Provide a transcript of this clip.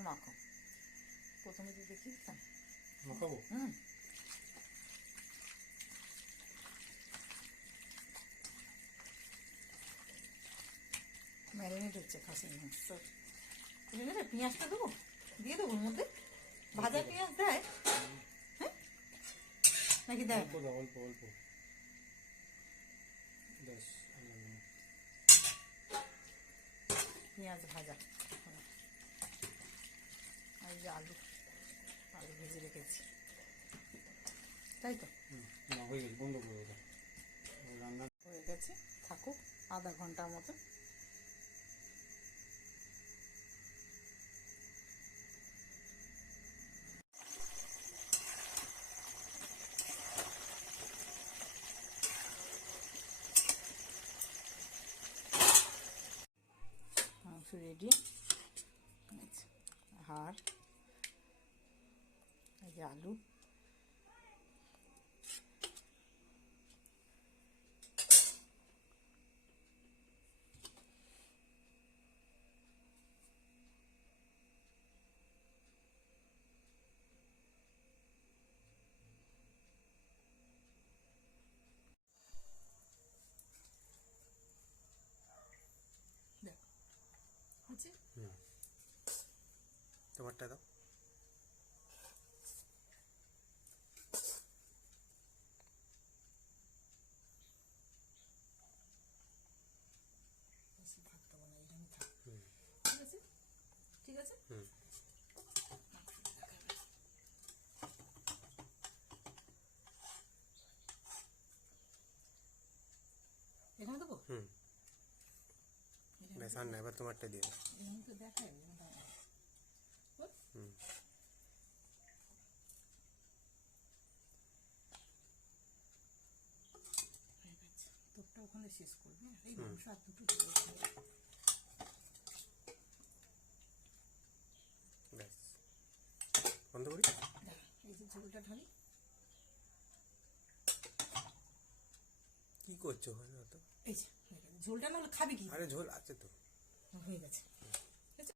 এবার মাখো। প্রথমে তো দেখি মাখাবো। ম্যারিনেট হচ্ছে খাসির মাংস। পেঁয়াজটা দেবো, দিয়ে দেবো ওর মধ্যে। ভাজা পেঁয়াজ দেয় হ্যাঁ নাকি দেয়? অল্প অল্প অল্প বেশ। পেঁয়াজ ভাজা আর যে আলু আলু ভেজে রেখেছি, তাই তো? না হয়ে গেছে, বন্ধ করে ওটা। রান্না হয়ে গেছে, থাকুক আধা ঘন্টার মতো। মাংস রেডি। আর এই যে আলু, তোমারটা দাও। ঠিক আছে। এখানে দেবো। বেশ, আর না, এবার তোমারটা দিয়ে দাও। তো দেখাই তোরটা ওখানে শেষ করবি। এই মাংস আর দুটো ব্যাস, বন্ধ করি। এই যে ঝোলটা ঢালি। কি করছো? হয় না তো, এই যে ঝোলটা না হলে খাবি কি? আরে ঝোল আছে তো। হয়ে গেছে।